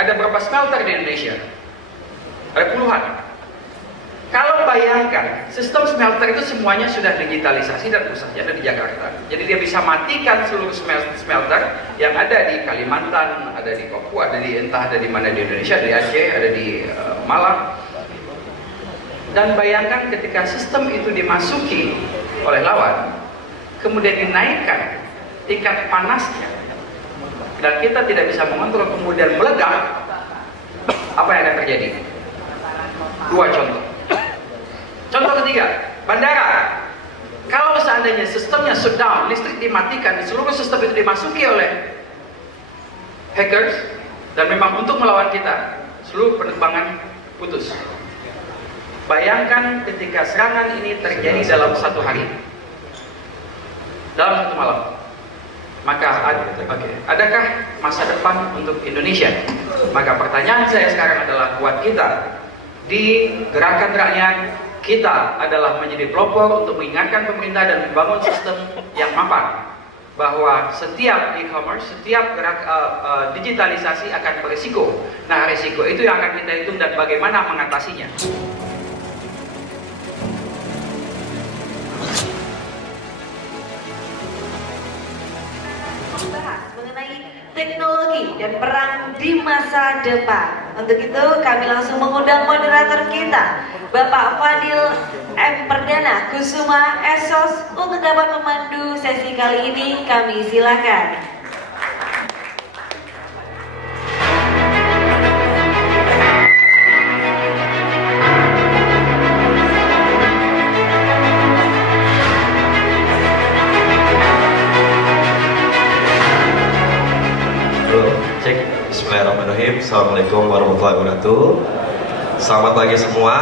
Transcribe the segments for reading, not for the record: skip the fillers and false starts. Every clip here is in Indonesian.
ada berapa smelter di Indonesia? Ada puluhan. Kalau bayangkan, sistem smelter itu semuanya sudah digitalisasi dan pusatnya ada di Jakarta. Jadi dia bisa matikan seluruh smelter yang ada di Kalimantan, ada di Papua, entah ada di mana di Indonesia, di Aceh, ada di Malang. Dan bayangkan ketika sistem itu dimasuki oleh lawan, kemudian dinaikkan tingkat panasnya, dan kita tidak bisa mengontrol, kemudian meledak, apa yang akan terjadi? Dua contoh. Contoh ketiga, bandara. Kalau seandainya sistemnya shutdown, listrik dimatikan, seluruh sistem itu dimasuki oleh hackers, dan memang untuk melawan kita, seluruh penerbangan putus. Bayangkan ketika serangan ini terjadi dalam satu hari, dalam satu malam, maka adakah masa depan untuk Indonesia? Maka pertanyaan saya sekarang adalah buat kita di Gerakan Rakyat, kita adalah menjadi pelopor untuk mengingatkan pemerintah dan membangun sistem yang mapan, bahwa setiap e-commerce, setiap digitalisasi akan berisiko. Nah, risiko itu yang akan kita hitung dan bagaimana mengatasinya. Teknologi dan perang di masa depan. Untuk itu kami langsung mengundang moderator kita, Bapak Fadil M. Perdana Kusuma Esos, untuk dapat memandu sesi kali ini. Kami silakan. Bismillahirrahmanirrahim. Assalamualaikum warahmatullahi wabarakatuh. Selamat pagi semua.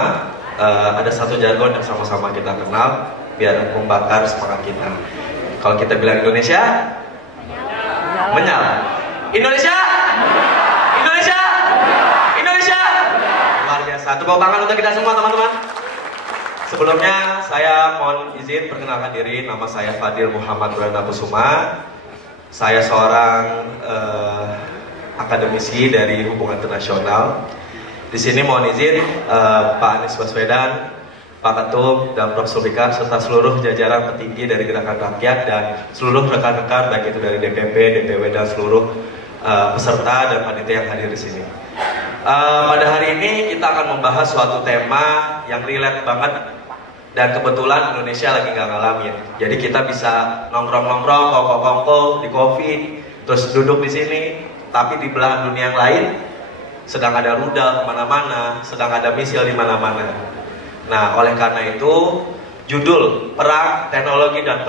Ada satu jargon yang sama-sama kita kenal biar membakar semangat kita. Kalau kita bilang Indonesia, menyala. Indonesia, Indonesia, Indonesia. Luar biasa. Tepuk tangan untuk kita semua, teman-teman. Sebelumnya saya mohon izin perkenalkan diri. Nama saya Fadil Muhammad Perdana Kusuma. Saya seorang akademisi dari Hubungan Internasional. Di sini mohon izin Pak Anies Baswedan, Pak Ketum, dan Prof. Sulfikar serta seluruh jajaran petinggi dari Gerakan Rakyat dan seluruh rekan-rekan baik itu dari DPP, DPW dan seluruh peserta dan panitia yang hadir di sini. Pada hari ini kita akan membahas suatu tema yang relate banget dan kebetulan Indonesia lagi nggak ngalamin. Jadi kita bisa nongkrong-nongkrong, kongko-kongko di kopi, terus duduk di sini. Tapi di belahan dunia yang lain sedang ada rudal kemana-mana, sedang ada misil di mana-mana. Nah, oleh karena itu judul perang teknologi dan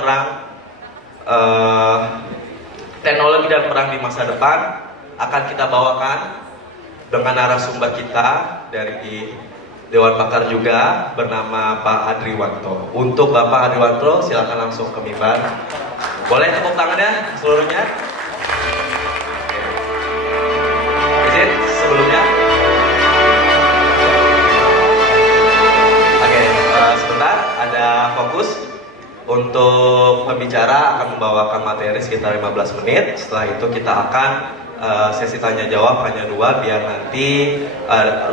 perang di masa depan akan kita bawakan dengan narasumber kita dari Dewan Pakar juga bernama Pak Adriwanto. Untuk Bapak Adriwanto silakan langsung ke mimbar. Boleh tepuk tangannya seluruhnya. Sebelumnya sebentar ada fokus untuk pembicara akan membawakan materi sekitar 15 menit. Setelah itu kita akan sesi tanya jawab hanya 2 biar nanti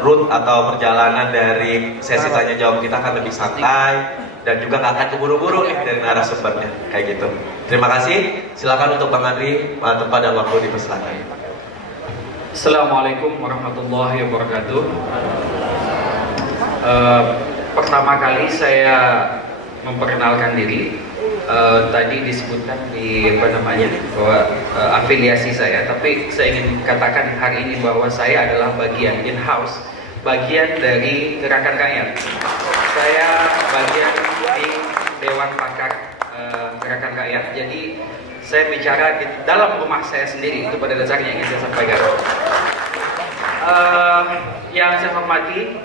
route atau perjalanan dari sesi tanya jawab kita akan lebih santai dan juga nggak akan keburu-buru nih dari narasumbernya kayak gitu. Terima kasih. Silakan untuk Bang Andri tempat dan waktu dipersilakan. Assalamualaikum warahmatullahi wabarakatuh. Pertama kali saya memperkenalkan diri. Tadi disebutkan di bahwa afiliasi saya, tapi saya ingin katakan hari ini bahwa saya adalah bagian in-house, bagian dari Gerakan Rakyat. Saya bagian di Dewan Pakar Gerakan Rakyat. Jadi saya bicara di dalam rumah saya sendiri, itu pada dasarnya ingin saya sampaikan. Yang saya hormati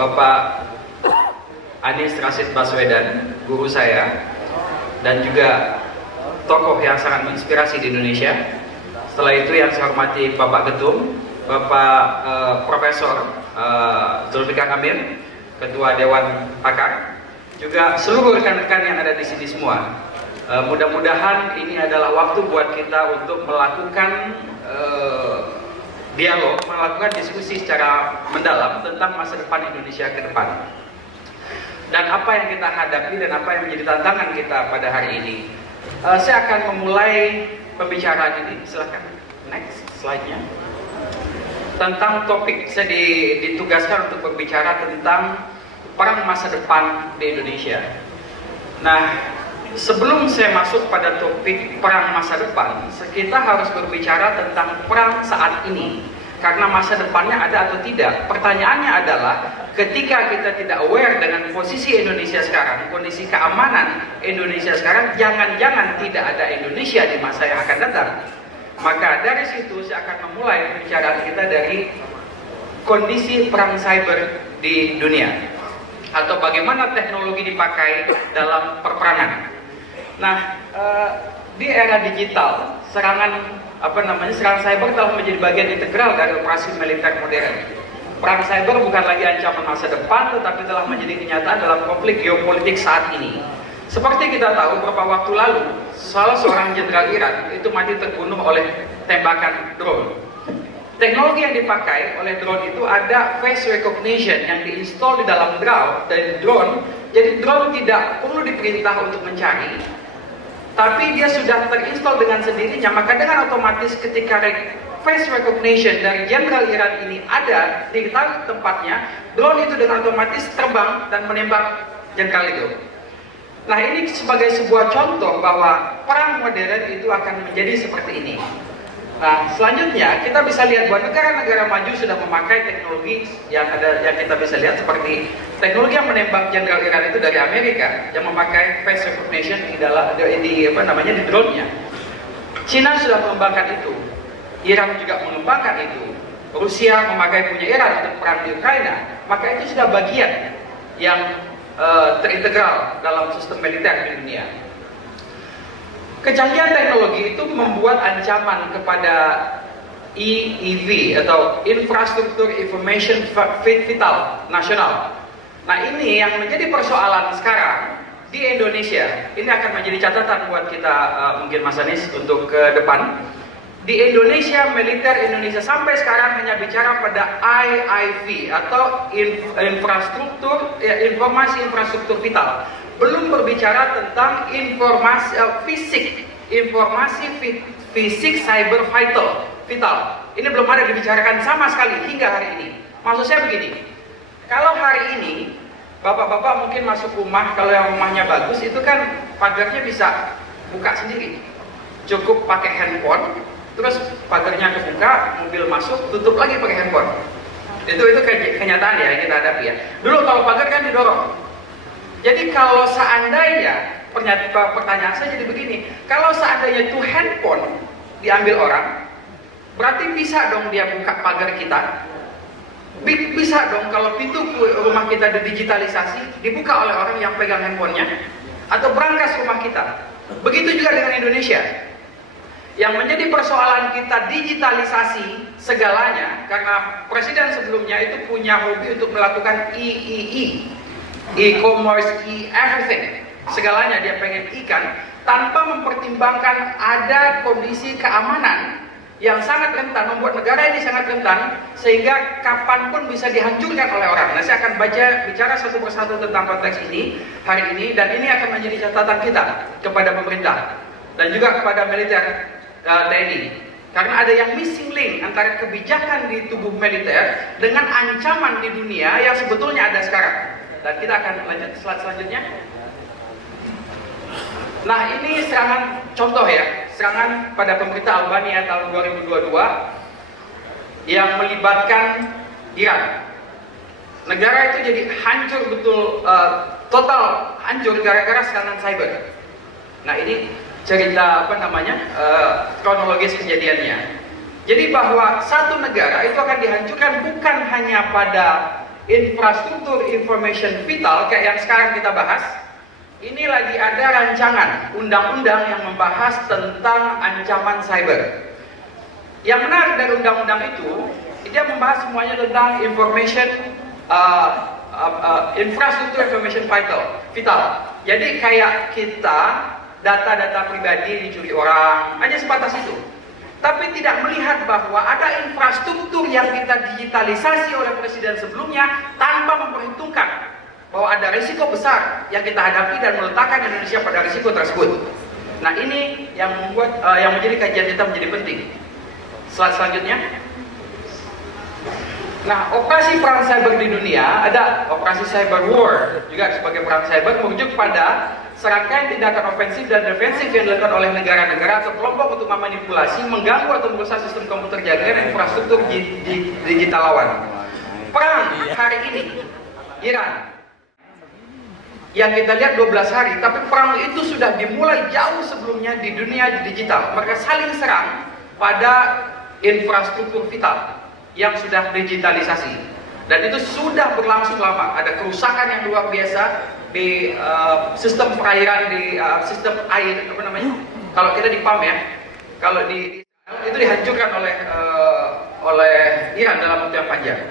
Bapak Anies Rashid Baswedan, guru saya, dan juga tokoh yang sangat menginspirasi di Indonesia. Setelah itu yang saya hormati Bapak Ketum, Bapak Profesor Zulfikar Amir, Ketua Dewan Pakar, juga seluruh rekan-rekan yang ada di sini semua. Mudah-mudahan ini adalah waktu buat kita untuk melakukan dialog, melakukan diskusi secara mendalam tentang masa depan Indonesia ke depan. Dan apa yang kita hadapi dan apa yang menjadi tantangan kita pada hari ini. Saya akan memulai pembicaraan ini, silahkan next slide-nya. Tentang topik, saya ditugaskan untuk berbicara tentang perang masa depan di Indonesia. Nah, sebelum saya masuk pada topik perang masa depan, kita harus berbicara tentang perang saat ini. Karena masa depannya ada atau tidak. Pertanyaannya adalah, ketika kita tidak aware dengan posisi Indonesia sekarang, kondisi keamanan Indonesia sekarang, jangan-jangan tidak ada Indonesia di masa yang akan datang. Maka dari situ saya akan memulai pembicaraan kita dari kondisi perang cyber di dunia, atau bagaimana teknologi dipakai dalam perperangan. Nah, di era digital, serangan cyber telah menjadi bagian integral dari operasi militer modern. Perang cyber bukan lagi ancaman masa depan, tetapi telah menjadi kenyataan dalam konflik geopolitik saat ini. Seperti kita tahu, beberapa waktu lalu, salah seorang jenderal Iran itu mati terbunuh oleh tembakan drone. Teknologi yang dipakai oleh drone itu ada face recognition yang diinstal di dalam drone. Jadi drone tidak perlu diperintah untuk mencari, tapi dia sudah terinstall dengan sendirinya. Maka dengan otomatis ketika face recognition dari jenderal Iran ini ada di tempatnya, drone itu dengan otomatis terbang dan menembak jenderal itu. Nah, ini sebagai sebuah contoh bahwa perang modern itu akan menjadi seperti ini. Nah, selanjutnya kita bisa lihat bahwa negara-negara maju sudah memakai teknologi yang kita bisa lihat seperti teknologi yang menembak jenderal Iran itu dari Amerika yang memakai face recognition di drone-nya. Cina sudah mengembangkan itu, Iran juga mengembangkan itu, Rusia memakai punya Iran untuk perang di Ukraina. Maka itu sudah bagian yang terintegral dalam sistem militer di dunia. Kecanggihan teknologi itu membuat ancaman kepada IIV atau Infrastruktur Information Vital Nasional. Nah, ini yang menjadi persoalan sekarang di Indonesia. Ini akan menjadi catatan buat kita mungkin Mas Anies untuk ke depan. Di Indonesia, militer Indonesia sampai sekarang hanya bicara pada IIV atau informasi infrastruktur vital. Belum berbicara tentang informasi fisik cyber vital. Ini belum ada dibicarakan sama sekali hingga hari ini. Maksud saya begini, kalau hari ini bapak-bapak mungkin masuk rumah, kalau yang rumahnya bagus itu kan pagarnya bisa buka sendiri. Cukup pakai handphone, terus pagarnya kebuka, mobil masuk, tutup lagi pakai handphone. Itu kenyataan ya yang kita hadapi ya. Dulu kalau pagar kan didorong. Jadi kalau seandainya, pertanyaan saya jadi begini, kalau seandainya itu handphone diambil orang, berarti bisa dong dia buka pagar kita? Bisa dong kalau pintu rumah kita didigitalisasi, dibuka oleh orang yang pegang handphonenya, atau berangkas rumah kita. Begitu juga dengan Indonesia. Yang menjadi persoalan kita digitalisasi segalanya, karena presiden sebelumnya itu punya hobi untuk melakukan e-commerce, everything, segalanya dia pengen ikan, tanpa mempertimbangkan ada kondisi keamanan yang sangat rentan, membuat negara ini sangat rentan, sehingga kapanpun bisa dihancurkan oleh orang. Nah, saya akan bicara satu persatu tentang konteks ini hari ini, dan ini akan menjadi catatan kita kepada pemerintah dan juga kepada militer TNI, karena ada yang missing link antara kebijakan di tubuh militer dengan ancaman di dunia yang sebetulnya ada sekarang. Dan kita akan lanjut slide selanjutnya. Nah, ini serangan contoh ya, serangan pada pemerintah Albania tahun 2022 yang melibatkan Iran. Negara itu jadi hancur betul, total hancur gara-gara serangan cyber. Nah, ini cerita kronologis kejadiannya. Jadi bahwa satu negara itu akan dihancurkan bukan hanya pada infrastruktur information vital kayak yang sekarang kita bahas. Ini lagi ada rancangan undang-undang yang membahas tentang ancaman cyber. Yang menarik dari undang-undang itu, dia membahas semuanya tentang infrastruktur information vital. Jadi kayak kita data-data pribadi dicuri orang, hanya sebatas itu. tapi tidak melihat bahwa ada infrastruktur yang kita digitalisasi oleh presiden sebelumnya tanpa memperhitungkan bahwa ada risiko besar yang kita hadapi dan meletakkan Indonesia pada risiko tersebut. Nah, ini yang membuat yang menjadi kajian kita menjadi penting. Slide selanjutnya. Nah, operasi perang cyber di dunia, ada operasi cyber war juga sebagai perang cyber, merujuk pada serangkaian tindakan ofensif dan defensif yang dilakukan oleh negara-negara atau kelompok untuk memanipulasi, mengganggu atau merusak sistem komputer jaringan dan infrastruktur digital lawan. Perang hari ini, Iran, yang kita lihat 12 hari, tapi perang itu sudah dimulai jauh sebelumnya di dunia digital. Mereka saling serang pada infrastruktur vital yang sudah digitalisasi, dan itu sudah berlangsung lama. Ada kerusakan yang luar biasa di sistem perairan, di sistem air, apa namanya? Kalau kita di PAM ya, kalau di itu dihancurkan oleh Iran dalam waktu yang panjang.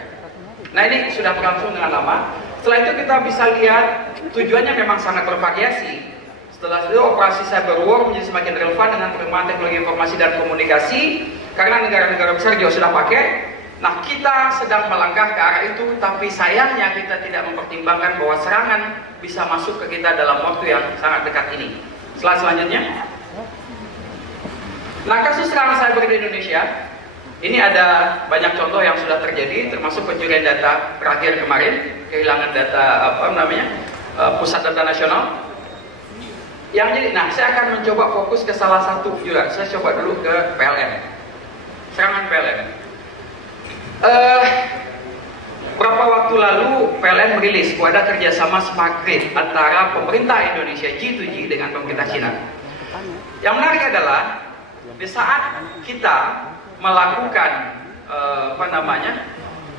Nah, ini sudah berlangsung dengan lama. Setelah itu kita bisa lihat tujuannya memang sangat bervariasi. Setelah itu operasi cyber war menjadi semakin relevan dengan perkembangan teknologi informasi dan komunikasi, karena negara-negara besar juga sudah pakai. Nah, kita sedang melangkah ke arah itu, tapi sayangnya kita tidak mempertimbangkan bahwa serangan bisa masuk ke kita dalam waktu yang sangat dekat ini. Slide selanjutnya. Nah, kasus serangan cyber di Indonesia, ini ada banyak contoh yang sudah terjadi, termasuk pencurian data terakhir kemarin, kehilangan data pusat data nasional. Yang jadi, nah, saya akan mencoba fokus ke salah satu juga. Saya coba dulu ke PLN, serangan PLN. Beberapa waktu lalu PLN merilis bahwa ada kerjasama smart grid antara pemerintah Indonesia G2G dengan pemerintah Cina. Yang menarik adalah di saat kita melakukan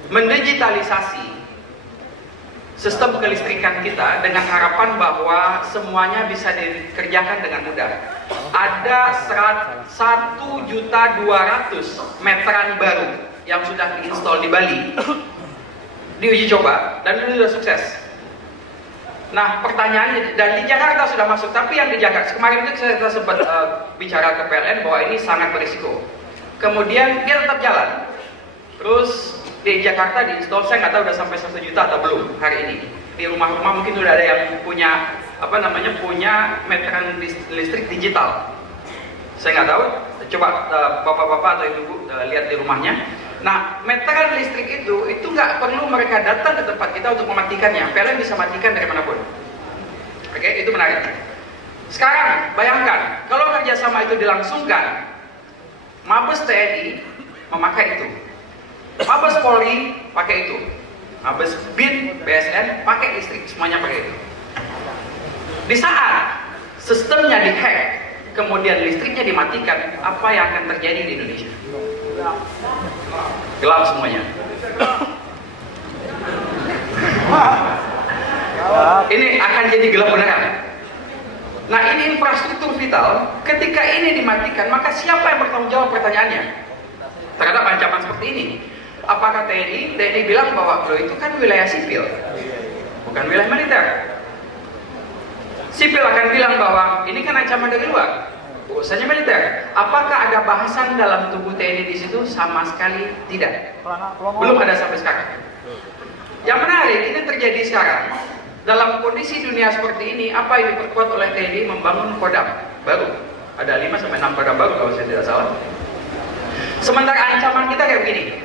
mendigitalisasi sistem kelistrikan kita dengan harapan bahwa semuanya bisa dikerjakan dengan mudah. Ada 1.200.000 meteran baru yang sudah diinstal di Bali, diuji coba, dan itu sudah sukses. Nah, pertanyaannya, dan di Jakarta sudah masuk, tapi yang di Jakarta, kemarin itu saya sempat bicara ke PLN bahwa ini sangat berisiko. Kemudian dia tetap jalan, terus di Jakarta diinstal, saya nggak tahu udah sampai 1 juta atau belum hari ini. Di rumah-rumah mungkin sudah ada yang punya, punya meteran listrik digital. Saya nggak tahu, coba bapak-bapak atau ibu lihat di rumahnya. Nah, meteran listrik itu nggak perlu mereka datang ke tempat kita untuk mematikannya. PLN bisa matikan dari manapun. Oke, itu menarik. Sekarang, bayangkan, kalau kerjasama itu dilangsungkan, Mabes TNI memakai itu, Mabes Polri pakai itu, Mabes BIN, BSN pakai listrik, semuanya pakai itu. Di saat sistemnya dihack, kemudian listriknya dimatikan, apa yang akan terjadi di Indonesia? Gelap semuanya. Ini akan jadi gelap beneran. Nah, ini infrastruktur vital. Ketika ini dimatikan, maka siapa yang bertanggung jawab, pertanyaannya terhadap ancaman seperti ini? Apakah TNI? TNI bilang bahwa itu kan wilayah sipil, bukan wilayah militer. Sipil akan bilang bahwa ini kan ancaman dari luar, urusannya militer. Apakah ada bahasan dalam tubuh TNI di situ? Sama sekali tidak. Belum ada sampai sekarang. Yang menarik, ini terjadi sekarang. Dalam kondisi dunia seperti ini, apa yang diperkuat oleh TNI? Membangun kodam baru. Ada 5-6 kodam baru kalau saya tidak salah. Sementara ancaman kita kayak begini.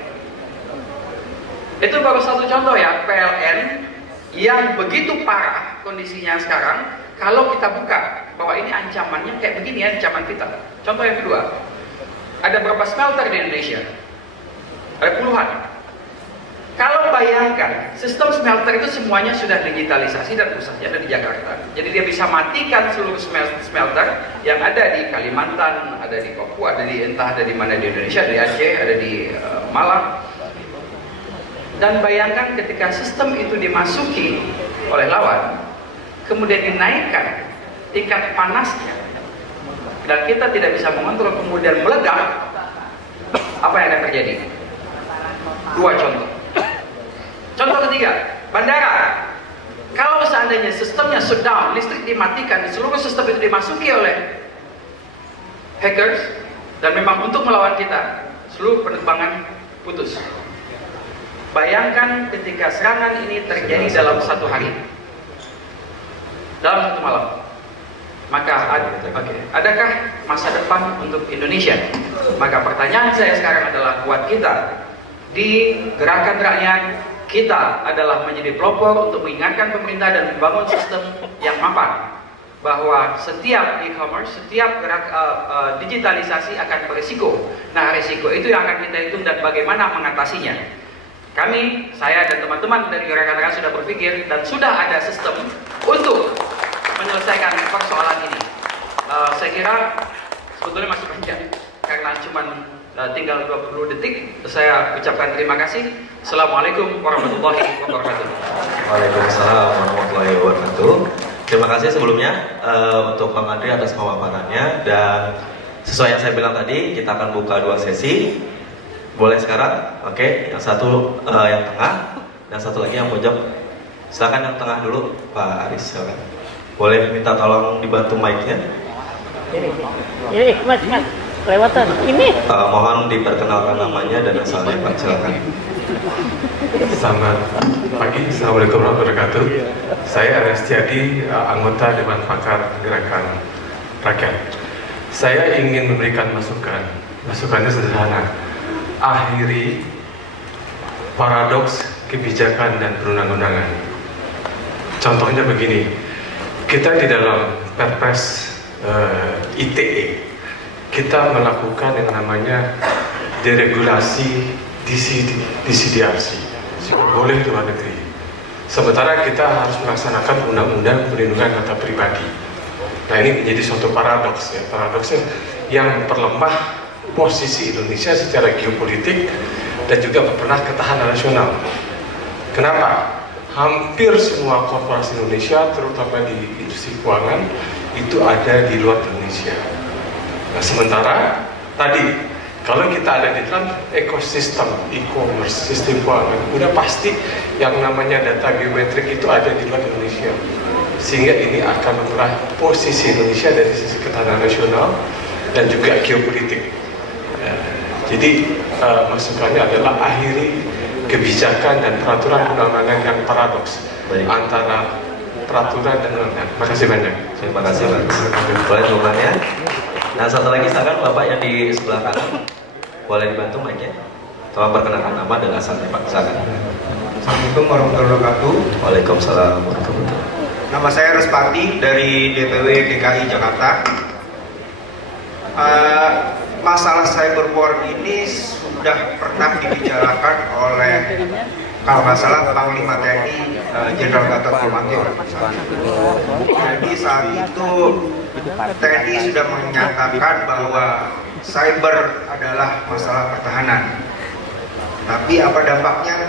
Itu baru satu contoh ya, PLN yang begitu parah kondisinya sekarang. Kalau kita buka bahwa ini ancamannya kayak begini ya, ancaman vital. Contoh yang kedua, ada berapa smelter di Indonesia? Ada puluhan. Kalau bayangkan, sistem smelter itu semuanya sudah digitalisasi dan pusatnya ada di Jakarta. Jadi dia bisa matikan seluruh smelter yang ada di Kalimantan, ada di Papua, ada di entah ada di mana di Indonesia, ada di Aceh, ada di Malang. Dan bayangkan ketika sistem itu dimasuki oleh lawan, kemudian dinaikkan tingkat panasnya, dan kita tidak bisa mengontrol, kemudian meledak, apa yang akan terjadi? Dua contoh. Contoh ketiga, bandara. Kalau seandainya sistemnya shutdown, listrik dimatikan, seluruh sistem itu dimasuki oleh hackers, Dan memang untuk melawan kita, seluruh penerbangan putus. Bayangkan ketika serangan ini terjadi dalam satu hari, dalam satu malam. Maka adakah masa depan untuk Indonesia? Maka pertanyaan saya sekarang adalah buat kita di Gerakan Rakyat, kita adalah menjadi pelopor untuk mengingatkan pemerintah dan membangun sistem yang mapan bahwa setiap e-commerce, setiap digitalisasi akan berisiko. Nah, risiko itu yang akan kita hitung dan bagaimana mengatasinya. Kami, saya dan teman-teman dari Gerakan Rakyat sudah berpikir dan sudah ada sistem untuk menyelesaikan persoalan ini. Saya kira sebetulnya masih panjang karena cuma tinggal 20 detik. Saya ucapkan terima kasih. Assalamualaikum warahmatullahi wabarakatuh. Waalaikumsalam warahmatullahi wabarakatuh. Terima kasih sebelumnya untuk Bang Andri atas pemaparannya, dan sesuai yang saya bilang tadi, kita akan buka 2 sesi. Boleh sekarang? Oke, yang satu yang tengah dan satu lagi yang pojok. Silakan yang tengah dulu, Pak Aris, silakan. Boleh minta tolong dibantu mic-nya? Ini, mas, kelewatan. Ini. Mohon diperkenalkan namanya dan asalnya, Pak. Silakan. Selamat pagi, Assalamualaikum warahmatullahi wabarakatuh. Saya Arestiadi, anggota Dewan Pakar Gerakan Rakyat. Saya ingin memberikan masukan. Masukannya sederhana. Akhiri paradoks kebijakan dan perundang-undangan. Contohnya begini, kita di dalam Perpres ITE, kita melakukan yang namanya deregulasi DCDRC, boleh di luar negeri. Sementara kita harus melaksanakan undang-undang perlindungan data pribadi. Nah, ini menjadi suatu paradoks, ya. Paradoksnya yang memperlemah posisi Indonesia secara geopolitik dan juga memperlemah ketahanan nasional. Kenapa? Hampir semua korporasi Indonesia, terutama di industri keuangan, itu ada di luar Indonesia. Nah, sementara tadi, kalau kita ada di dalam ekosistem e-commerce, sistem keuangan, udah pasti yang namanya data biometrik itu ada di luar Indonesia. Sehingga ini akan memperlemah posisi Indonesia dari sisi ketahanan nasional dan juga geopolitik. Jadi masukannya adalah akhiri kebijakan dan peraturan undang-undang yang paradoks antara peraturan dan undang-undang. Terima kasih banyak. Terima kasih, Pak. Boleh jawabannya? Nah, satu lagi silakan Bapak yang di sebelah kanan. Boleh dibantu mic-nya? Tolong perkenalkan nama dan asalnya, Pak. Silakan. Assalamualaikum warahmatullahi wabarakatuh. Waalaikumsalam warahmatullahi wabarakatuh. Nama saya Respati dari DPW DKI Jakarta. Masalah cyberwar ini sudah pernah dibicarakan oleh, kalau nggak salah, Panglima TNI Jenderal Gatot Nurmantio. Jadi saat itu TNI sudah menyatakan bahwa cyber adalah masalah pertahanan. Tapi apa dampaknya?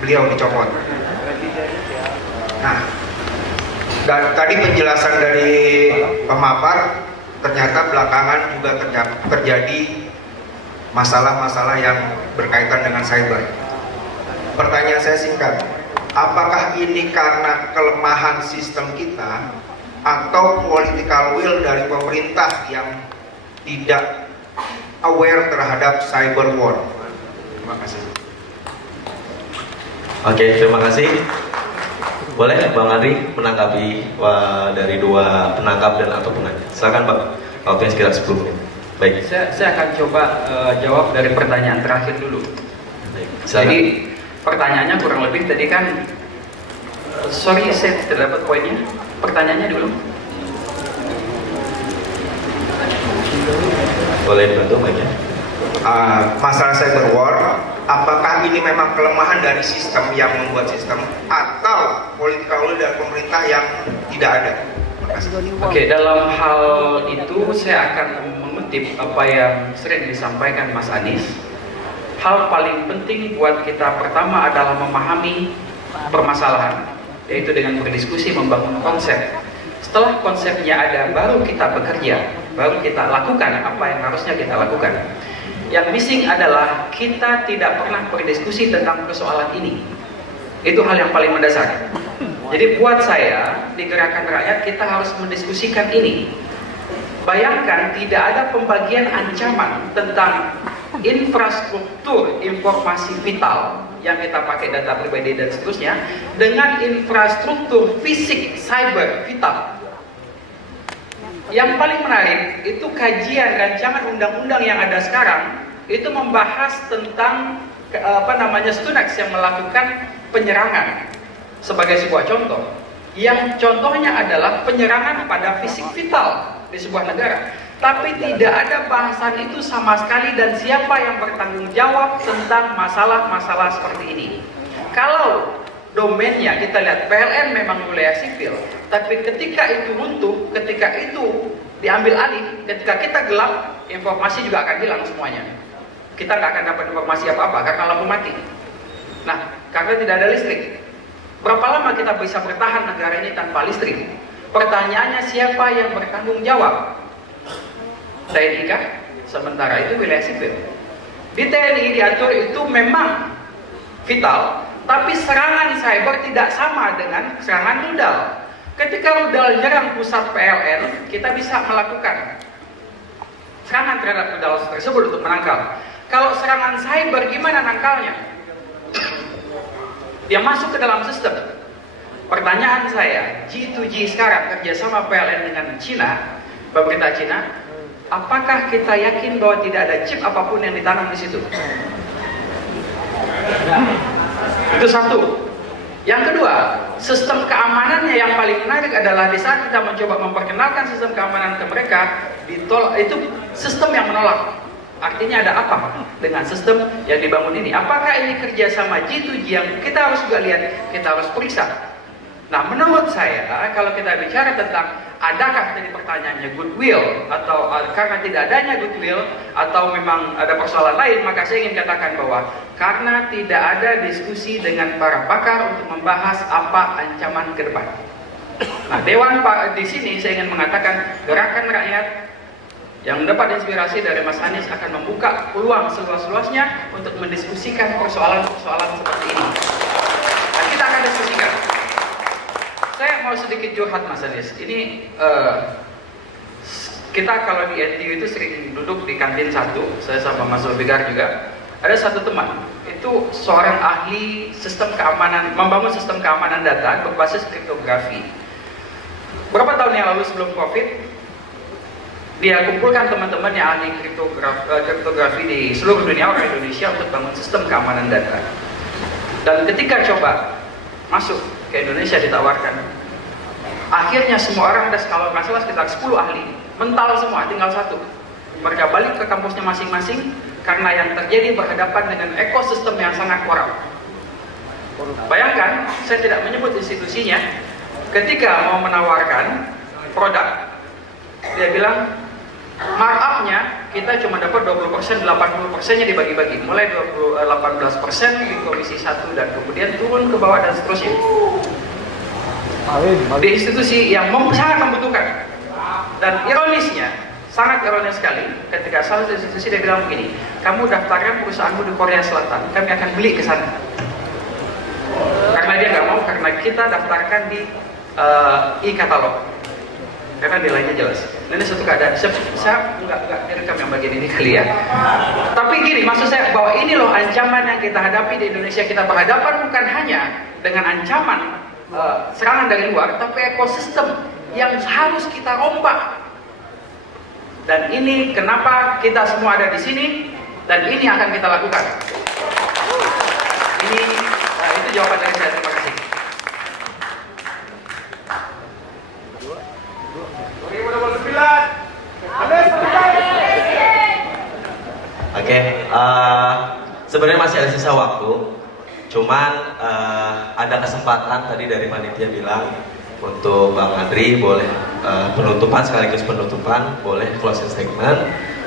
Beliau dicopot. Nah, dan tadi penjelasan dari pemapar, ternyata belakangan juga terjadi masalah-masalah yang berkaitan dengan cyber. Pertanyaan saya singkat, apakah ini karena kelemahan sistem kita atau political will dari pemerintah yang tidak aware terhadap cyber war? Terima kasih. Oke, terima kasih. Boleh Bang Andri menanggapi dari 2 penangkap dan atau penanya. Silakan Bang, waktunya sekitar 10 menit. Baik. Saya akan coba jawab dari pertanyaan terakhir dulu. Baik. Jadi pertanyaannya kurang lebih tadi kan, sorry saya tidak dapat poinnya. Pertanyaannya dulu. Boleh dibantu mic-nya? Masalah cyber war, apakah ini memang kelemahan dari sistem yang membuat sistem atau political will dari pemerintah yang tidak ada? Oke, dalam hal itu saya akan mengutip apa yang sering disampaikan Mas Anies. Hal paling penting buat kita pertama adalah memahami permasalahan, yaitu dengan berdiskusi membangun konsep. Setelah konsepnya ada, baru kita bekerja, baru kita lakukan apa yang harusnya kita lakukan. Yang missing adalah kita tidak pernah berdiskusi tentang persoalan ini. Itu hal yang paling mendasar. Jadi buat saya, di Gerakan Rakyat kita harus mendiskusikan ini. Bayangkan tidak ada pembagian ancaman tentang infrastruktur informasi vital yang kita pakai data pribadi dan seterusnya dengan infrastruktur fisik cyber vital. Yang paling menarik itu kajian rancangan undang-undang yang ada sekarang itu membahas tentang STUNEX yang melakukan penyerangan sebagai sebuah contoh. Yang contohnya adalah penyerangan pada fisik vital di sebuah negara. Tapi tidak ada bahasan itu sama sekali dan siapa yang bertanggung jawab tentang masalah-masalah seperti ini. Kalau domainnya kita lihat PLN memang wilayah sipil, tapi ketika itu runtuh, ketika itu diambil alih, ketika kita gelap, informasi juga akan hilang semuanya. Kita nggak akan dapat informasi apa-apa karena lampu mati. Nah, karena tidak ada listrik. Berapa lama kita bisa bertahan negara ini tanpa listrik? Pertanyaannya siapa yang bertanggung jawab? TNI kah? Sementara itu wilayah sipil. Di TNI diatur itu memang vital, tapi serangan cyber tidak sama dengan serangan rudal. Ketika rudal nyerang pusat PLN, kita bisa melakukan serangan terhadap rudal tersebut untuk menangkal. Kalau serangan cyber gimana nangkalnya? Dia masuk ke dalam sistem. Pertanyaan saya, G2G sekarang kerjasama PLN dengan Cina, pemerintah Cina, apakah kita yakin bahwa tidak ada chip apapun yang ditanam di situ? Itu satu. Yang kedua, sistem keamanannya yang paling menarik adalah di saat kita mencoba memperkenalkan sistem keamanan ke mereka, itu sistem yang menolak. Artinya ada apa dengan sistem yang dibangun ini? Apakah ini kerjasama G2G yang kita harus juga lihat, kita harus periksa. Nah, menurut saya, kalau kita bicara tentang adakah tadi pertanyaannya goodwill atau karena tidak adanya goodwill atau memang ada persoalan lain, maka saya ingin katakan bahwa karena tidak ada diskusi dengan para pakar untuk membahas apa ancaman ke depan. Nah, Dewan Pak di sini saya ingin mengatakan gerakan rakyat yang mendapat inspirasi dari Mas Anies akan membuka peluang seluas-luasnya untuk mendiskusikan persoalan-persoalan seperti ini. Nah, kita akan diskusikan. Saya mau sedikit curhat Mas Anies. Ini kita kalau di NTU itu sering duduk di kantin satu. Saya sama Mas Zulfikar juga. Ada satu teman, itu seorang ahli sistem keamanan, membangun sistem keamanan data berbasis kriptografi. Berapa tahun yang lalu sebelum COVID, dia kumpulkan teman-teman yang ahli kriptografi di seluruh dunia, orang Indonesia, untuk bangun sistem keamanan data. Dan ketika coba masuk ke Indonesia ditawarkan, akhirnya semua orang ada skala masalah sekitar 10 ahli, mental semua, tinggal satu. Mereka balik ke kampusnya masing-masing karena yang terjadi berhadapan dengan ekosistem yang sangat korup. Bayangkan, saya tidak menyebut institusinya, ketika mau menawarkan produk, dia bilang markup-nya kita cuma dapat 20%, 80%-nya dibagi-bagi, mulai 18% di komisi 1 dan kemudian turun ke bawah dan seterusnya. Di institusi yang sangat membutuhkan. Dan ironisnya, sangat ironis sekali, ketika salah satu institusi dia bilang begini, kamu daftarkan perusahaanmu di Korea Selatan, kami akan beli ke sana. Karena dia nggak mau, karena kita daftarkan di e-katalog, karena nilainya jelas. Ini satu keadaan. Saya nggak direkam yang bagian ini kali ya. Tapi gini, maksud saya bahwa ini loh ancaman yang kita hadapi di Indonesia. Kita berhadapan bukan hanya dengan ancaman serangan dari luar, tapi ekosistem yang harus kita rombak. Dan ini kenapa kita semua ada di sini, dan ini akan kita lakukan. Ini itu jawaban dari saya. Terima kasih. 2029. Oke, sebenarnya masih ada sisa waktu, cuman ada kesempatan tadi dari panitia bilang untuk Bang Andri boleh penutupan sekaligus penutupan, boleh closing statement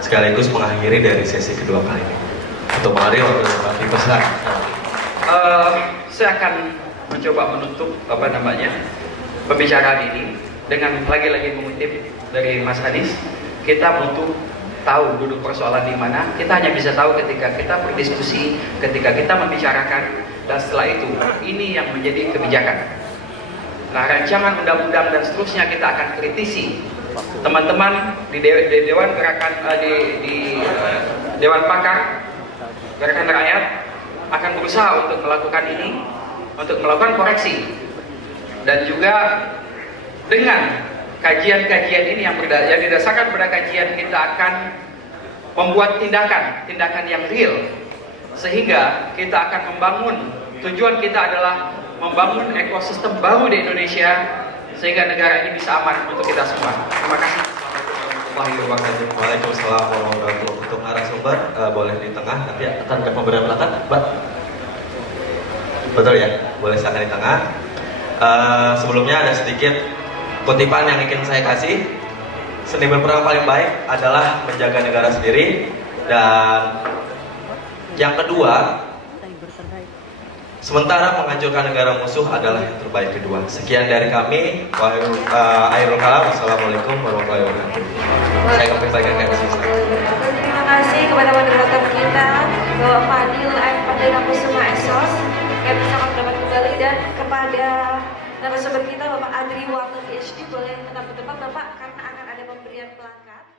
sekaligus mengakhiri dari sesi kedua kali ini. Untuk Bang Andri waktu berarti pesan. Saya akan mencoba menutup pembicaraan ini dengan lagi-lagi mengutip dari Mas Anies. Kita butuh tahu duduk persoalan di mana. Kita hanya bisa tahu ketika kita berdiskusi, ketika kita membicarakan, dan setelah itu ini yang menjadi kebijakan. Nah, rancangan undang-undang dan seterusnya kita akan kritisi teman-teman di Dewan Gerakan Dewan Pakar Gerakan Rakyat akan berusaha untuk melakukan ini, untuk melakukan koreksi, dan juga dengan kajian-kajian ini yang didasarkan pada kajian, kita akan membuat tindakan yang real, sehingga kita akan membangun, tujuan kita adalah membangun ekosistem baru di Indonesia sehingga negara ini bisa aman untuk kita semua. Terima kasih. Waalaikumsalam warahmatullahi wabarakatuh. Untuk narasumber boleh di tengah, nanti akan ke pemberian plakat, Mbak. Betul ya, boleh silakan di tengah. Sebelumnya ada sedikit kutipan yang ingin saya kasih. Seni berperang paling baik adalah menjaga negara sendiri, dan yang kedua, sementara menghancurkan negara musuh adalah yang terbaik kedua. Sekian dari kami. Akhirul kalam. Assalamualaikum warahmatullahi wabarakatuh. Saya kembalikan ke sini. Terima kasih kepada moderator kita, Bapak Fadil M. Perdana Kusuma SOS, yang bisa mendapat kembali, dan kepada narasumber kita Bapak Adri Warno PhD, boleh tetap di tempat Bapak karena akan ada pemberian plakat.